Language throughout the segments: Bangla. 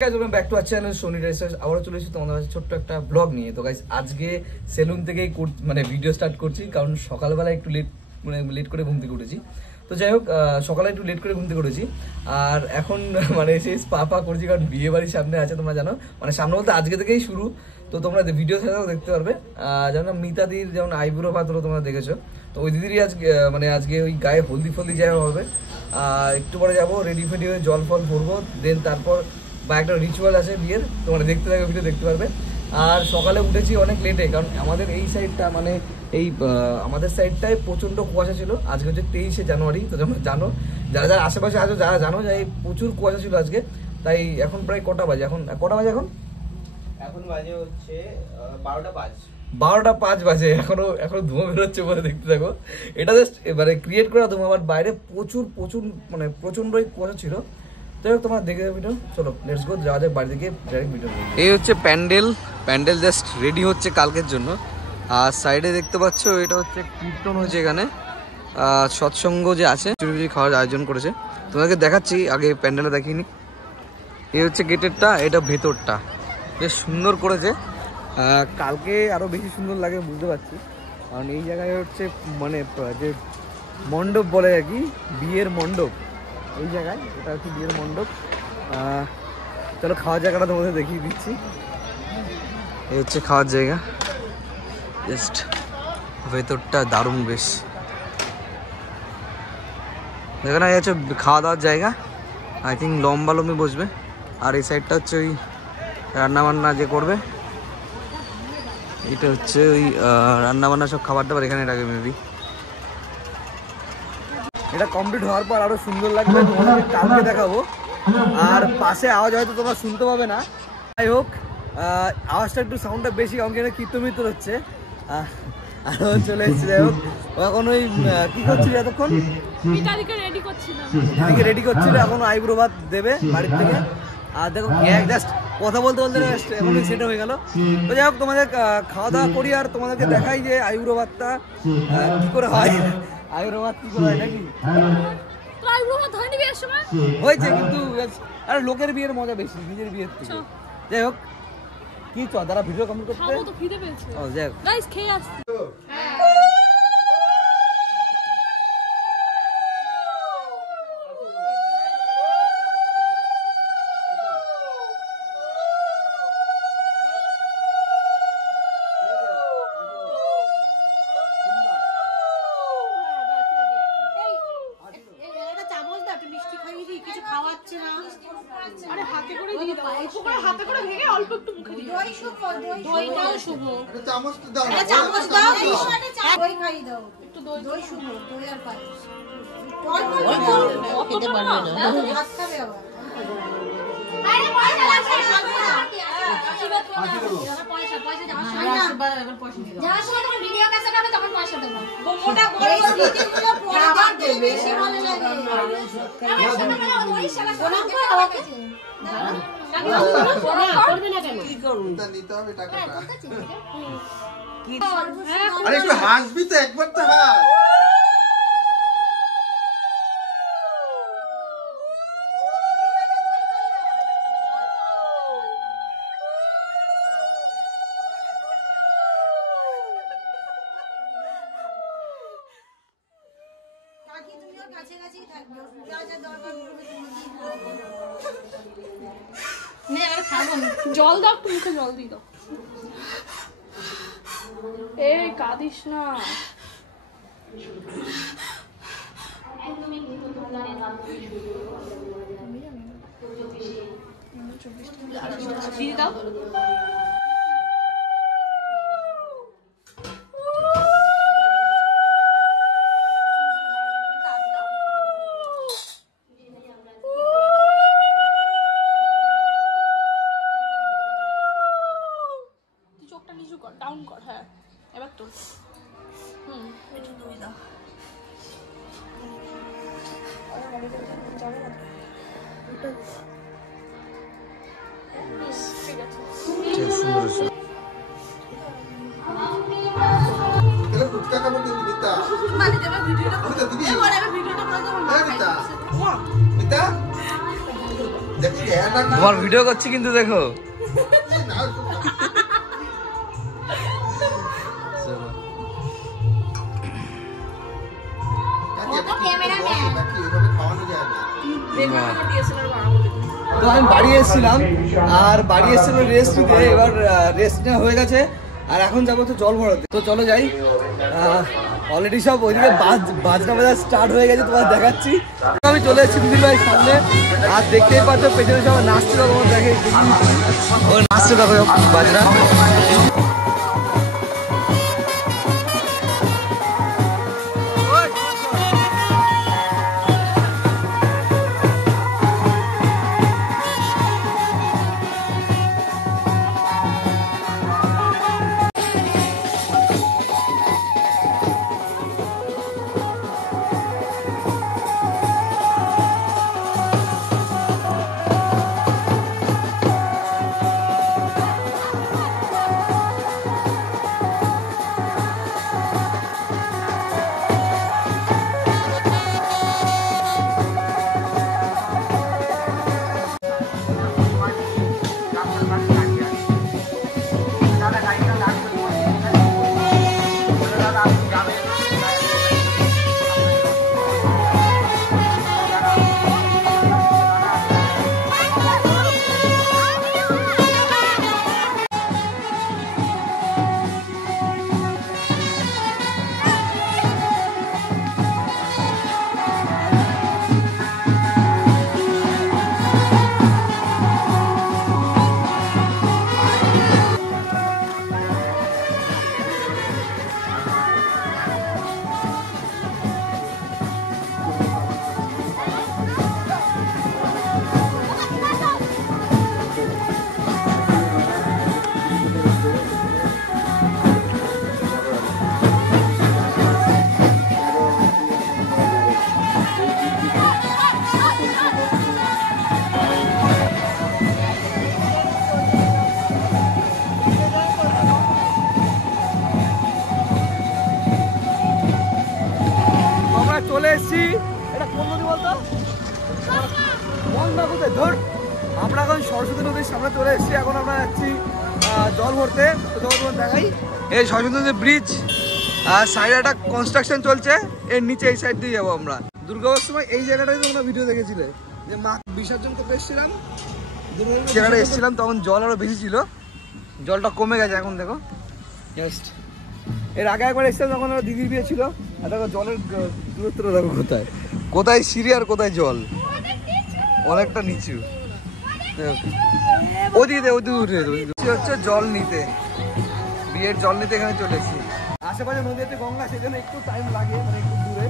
Guys welcome back to our channel Sony research. আবারও চলে এসেছি তোমাদের কাছে ছোট্ট একটা ব্লগ নিয়ে। তো গাইস আজকে সেলুন থেকেই মানে ভিডিও স্টার্ট করছি, কারণ সকালবেলা একটু লেট করে ঘুম থেকে উঠেছি। তো যাই হোক, সকালে একটু লেট করে ঘুম থেকে উঠেছি আর এখন মানে সেই পা করছি, কারণ বিয়ে বাড়ির সামনে আছে, তোমরা জানো। মানে সামনে বলতে আজকে থেকেই শুরু। তো তোমরা ভিডিও সাথেও দেখতে পারবে। যেমন মিতাদির যেমন আইব্রো ভাতও তোমরা দেখেছো। তো ওই দিদিরই আজকে ওই গায়ে হলদি ফলদি যাওয়া হবে। একটু পরে যাবো, রেডি ফেডি হয়ে জল ফল ভরবো, দেন তারপর বা একটা রিচুয়াল আছে বিয়ের, তোমরা দেখতে থাকবে, ভিডিও দেখতে পারবে। আর সকালে উঠেছি অনেক লেটে, কারণ আমাদের এই সাইডটা মানে আমাদের সাইডটায় প্রচণ্ড কুয়াশা ছিল। আজকে হচ্ছে 23শে জানুয়ারি। তো তোমরা জানো, যারা আশেপাশে আছো, যারা জানো যে প্রচুর কুয়াশা ছিল আজকে। তাই এখন প্রায় কটা বাজে এখন বাজে হচ্ছে 12টা 5। 12টা 5 বাজে, এখনো ধোঁয়া বেরোচ্ছে বলে দেখতে থাকো। এটা জাস্ট এবারে ক্রিয়েট করা ধোঁয়া, বাট বাইরে প্রচুর মানে প্রচণ্ডই কুয়াশা ছিল। যাই হোক, তোমরা দেখে ভিডিও, চলো লেটস গো, যাওয়া যাক বাড়ি থেকে ডাইরেক্ট ভিডিও। এই হচ্ছে প্যান্ডেল জাস্ট রেডি হচ্ছে কালকের জন্য। আর সাইডে দেখতে পাচ্ছ, এটা হচ্ছে কীর্তন হচ্ছে এখানে, সৎসঙ্গ যে আছে, খাওয়ার আয়োজন করেছে। তোমাদেরকে দেখাচ্ছি, আগে প্যান্ডেলে দেখিনি। এই হচ্ছে গেটেরটা, এটা ভেতরটা বেশ সুন্দর করেছে। কালকে আরও বেশি সুন্দর লাগে বুঝতে পারছি, কারণ এই জায়গায় হচ্ছে মানে যে মণ্ডপ বলে আর কি, বিয়ের মণ্ডপ। এই জায়গায় এটা হচ্ছে বিয়ের মণ্ডপ। চলো খাওয়ার জায়গাটা তোমাদের দেখিয়ে দিচ্ছি। এই হচ্ছে খাওয়ার জায়গা, জাস্ট ভেতরটা দারুণ বেশ। এখানে হচ্ছে খাওয়া দাওয়ার জায়গা, আই থিঙ্ক লম্বি বসবে। আর এই সাইডটা হচ্ছে ওই রান্নাবান্না যে করবে, এটা হচ্ছে ওই রান্নাবান্না সব খাবার দাবার এখানে রাখবে মেবি। এটা কমপ্লিট হওয়ার পর আরো সুন্দর লাগবে, তোমাদের কালকে দেখাবো। আর পাশে আওয়াজ হয়তো তোমরা শুনতে পাবে না, যাই হোক আওয়াজটা একটু সাউন্ডটা বেশি, কারণ কি কীর্তন হচ্ছে। আরো চলে এসেছে। যাই হোক, এখন ওই কি করছিল এতক্ষণ, রেডি করছিল, এখন আইব্রো ভাত দেবে বাড়ির থেকে। আর দেখো জাস্ট কথা বলতে এখন সেটা হয়ে গেল। তো যাই হোক, তোমাদের খাওয়া দাওয়া করি আর তোমাদেরকে দেখাই যে আইব্রো ভাতটা কি করে হয়। আইব্রো ভাত কি করে হয় নাকি হয়েছে, কিন্তু আর লোকের বিয়ের মজা বেশি নিজের বিয়ের থেকে। যাই হোক, কি দাঁড়া ভিডিও কমপ্লিট করতে। যাই হোক একটু হাসবি তো, একবার তো হাস। জল দাও, একটু মুখে জল দিয়ে দাও। এই কাঁদিস না। দিয়ে দাও। ডাউন কর, হ্যাঁ এবার তো এটা তুই দাও। ঠিক আছে, ফুচকা খাবো কিন্তু মিতা। মানে দেবা ভিডিওটা মিতা দিবি? এবারে আমি ভিডিওটা করে দেব না। মিতা মিতা দেখি জ্ঞান তোমার ভিডিও করছি কিন্তু দেখো। তো আমি বাড়ি এসেছিলাম, আর বাড়ি এসেছিলাম রেস্ট নিতে। এবার রেস্ট নেওয়া হয়ে গেছে, আর এখন যাবো তো জল ভরাতে। তো চলো যাই। অলরেডি সব ওইদিকে বাজনা বাজা স্টার্ট হয়ে গেছে, তোমার দেখাচ্ছি। আমি চলে এসেছি দিদির ভাই সামনে, আর দেখতেই পাচ্ছ পেছনে সব নাচছে। তোমার দেখে ও নাচছে, দেখো বাজনা। চলে এসছি। এটা কোন নদী বলতো? গঙ্গা। কোথায় ধর, আমরা এখন সরস্বতী নদীর সামনে চলে এসেছি। এখন আমরা যাচ্ছি জল ভরতে। তো তোমার দেখাই, এই সরস্বতী নদীর ব্রিজ, আর সাইডে একটা কনস্ট্রাকশন চলছে। এর নিচে এই সাইড দিয়ে যাবো আমরা। দুর্গাপুর সময় এই জায়গাটায় তোমরা ভিডিও দেখেছিলে, যে মা বিসর্জন করতে এসেছিলাম, জায়গাটা এসেছিলাম, তখন জল আরো বেশি ছিল। জলটা কমে গেছে এখন, দেখো জাস্ট। এর আগে একবার এসেছিলাম তখন দিদির বিয়ে ছিল। আর দেখো জলের দূরত্বটা দেখো, কোথায় কোথায় সিঁড়ি আর কোথায় জল, অনেকটা নিচু। ওদিকে উঠে হচ্ছে জল নিতে, বিয়ের জল নিতে এখানে চলে এসেছি। আশেপাশে নদীতে গঙ্গা, সেই জন্য একটু টাইম লাগে, মানে একটু দূরে,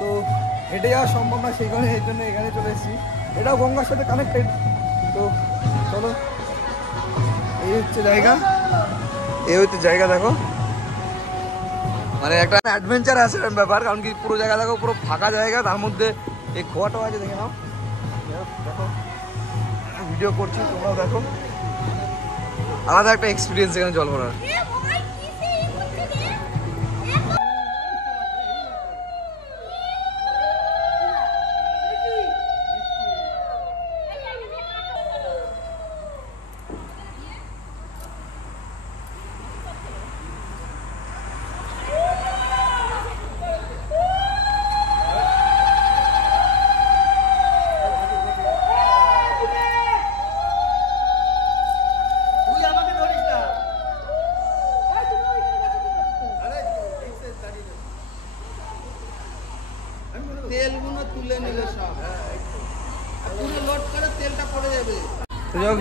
তো হেঁটে যাওয়া সম্ভব না, সেই কারণে এই জন্য এখানে চলে এসেছি। এটাও গঙ্গার সাথে কানেক্টেড। তো চলো, এই হচ্ছে জায়গা, এই হচ্ছে জায়গা। দেখো মানে একটা অ্যাডভেঞ্চার আছে ব্যাপার, কারণ কি পুরো জায়গা দেখো, পুরো ফাঁকা জায়গা, তার মধ্যে এই খোয়াটা আছে, দেখে নাও। দেখো ভিডিও করছি, তোমরাও দেখো। আলাদা একটা এক্সপিরিয়েন্স এখানে জল ভরার।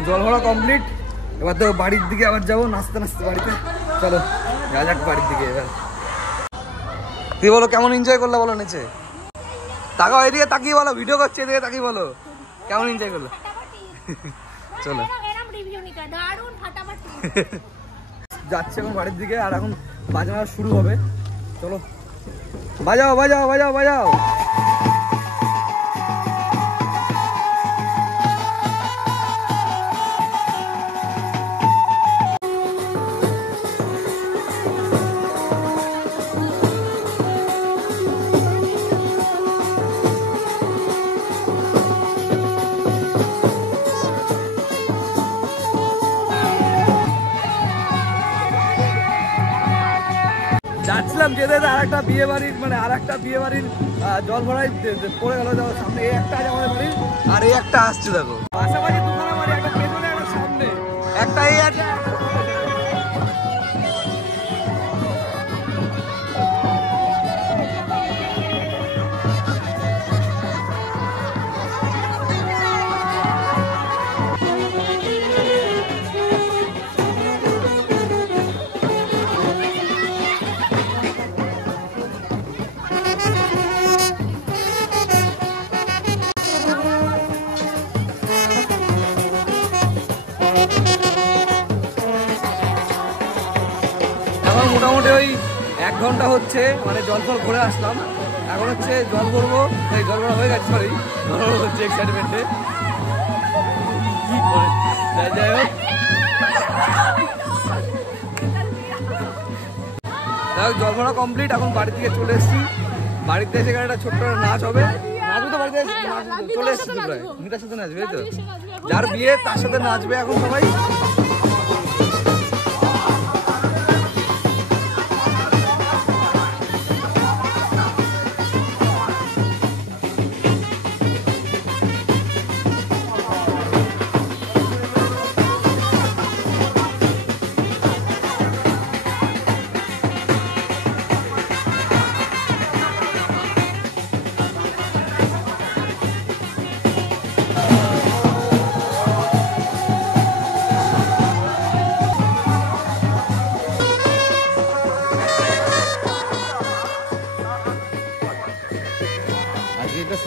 জল ভরা কমপ্লিট। এবার তো বাড়ির দিকে আবার যাবো, নাচতে নাচতে বাড়িতে। চলো যা যাক বাড়ির দিকে। এবার তুই বলো কেমন এনজয় করলে, বলো নিচে তাকাও, এদিকে তাকিয়ে বলো, ভিডিও করছে এদিকে তাকিয়ে বলো কেমন এনজয় করলো। চলো যাচ্ছে এখন বাড়ির দিকে, আর এখন বাজানো শুরু হবে। চলো বাজাও বাজাও বাজাও বাজাও। যাচ্ছিলাম যেতে আরেকটা বিয়ে বাড়ির মানে আরেকটা বিয়ে বাড়ির জল ভরাই পড়ে গেল সামনে। এই একটা আছে আমাদের বাড়ির আর এই একটা আসছে দেখো, পাশাপাশি দুখানা বাড়ি, একটা পেছনে একটা সামনে, একটা এই আছে। মোটামুটি ওই 1 ঘন্টা হচ্ছে মানে জল ফল ঘুরে আসলাম। এখন হচ্ছে জল ভরবো, এই জল ভরা হয়ে গেছে, সরি জল ভরবো হচ্ছে এক্সাইটমেন্টে। কি করে যাই হোক, জল ভরা কমপ্লিট। এখন বাড়ি থেকে চলে এসেছি, বাড়িতে এসে একটা ছোট্ট নাচ হবে। নাচবে তো বাড়িতে চলে এসেছি প্রায়, মিতার সাথে নাচবে তো, যার বিয়ে তার সাথে নাচবে এখন সবাই।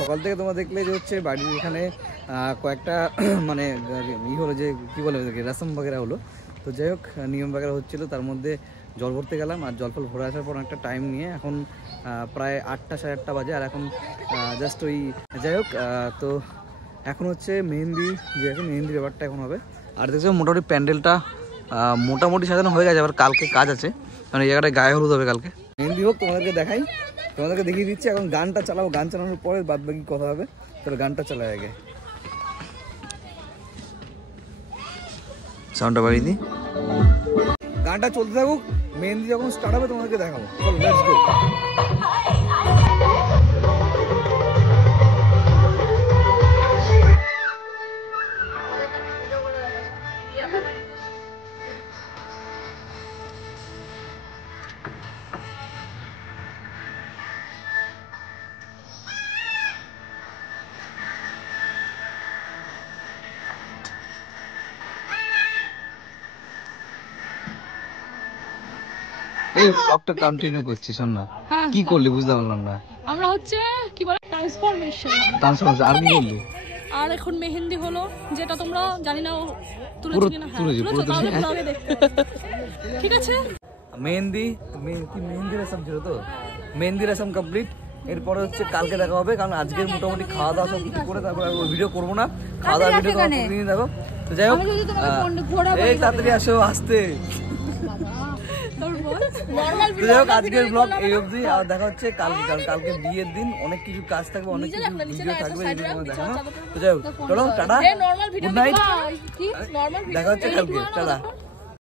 সকাল থেকে তোমরা দেখলে যে হচ্ছে বাড়ির এখানে কয়েকটা মানে হলো যে কী বলে রাসম বাগেরা হলো। তো যাই হোক নিয়ম বাগেরা হচ্ছিলো, তার মধ্যে জল ভরতে গেলাম। আর জল ফল ভরে আসার পর একটা টাইম নিয়ে এখন প্রায় 8টা সাড়ে 8টা বাজে। আর এখন জাস্ট ওই যাই হোক, তো এখন হচ্ছে মেহেন্দি, যে এখন মেহেন্দির ব্যাপারটা এখন হবে। আর দেখছো মোটামুটি প্যান্ডেলটা মোটামুটি সাজানো হয়ে গেছে, আবার কালকে কাজ আছে, কারণ এই জায়গাটায় গায়ে হলুদ হবে কালকে। মেহেন্দি হোক তোমাদেরকে দেখাই, তোমাদেরকে দেখিয়ে দিচ্ছি। এখন গানটা চালাবো, গান চালানোর পরে বাদ বাকি কথা হবে। তাহলে গানটা চালাই আগে, সাউন্ডটা বাড়িয়ে দিই। গানটা চলতে থাকুক, মেহেন্দি যখন স্টার্ট হবে তোমাদেরকে দেখাবো। চলো লেটস গো। এই ব্লগটা কন্টিনিউ করছি, শোন না কি করলি বুঝতে পারলাম না। আমরা হচ্ছে কি বলে ট্রান্সফরমেশন, আর কি করলি? আর এখন মেহেন্দি হলো, যেটা তোমরা জানি না তুলেছি কিনা, তাহলে ব্লগে দেখতে ঠিক আছে। মেহেন্দি কি মেহেন্দি রসম ছিল তো, মেহেন্দি রসম কমপ্লিট। এরপরে হচ্ছে কালকে দেখা হবে, কারণ আজকের মোটামুটি খাওয়া দাওয়া সব কিছু করে তারপরে ভিডিও করবো না, খাওয়া দাওয়া ভিডিও প্রতিদিন দেখো। তো যাই হোক, এই তাড়াতাড়ি আসো, আসতে। যাই হোক আজকের ব্লগ এই অবধি, আর দেখা হচ্ছে কালকে, কারণ কালকে বিয়ের দিন, অনেক কিছু কাজ থাকবে, অনেক কিছু ভিডিও থাকবে, দেখানো। তো যাই হোক চলো টাটা, গুড নাইট, দেখা হচ্ছে কালকে, টাটা।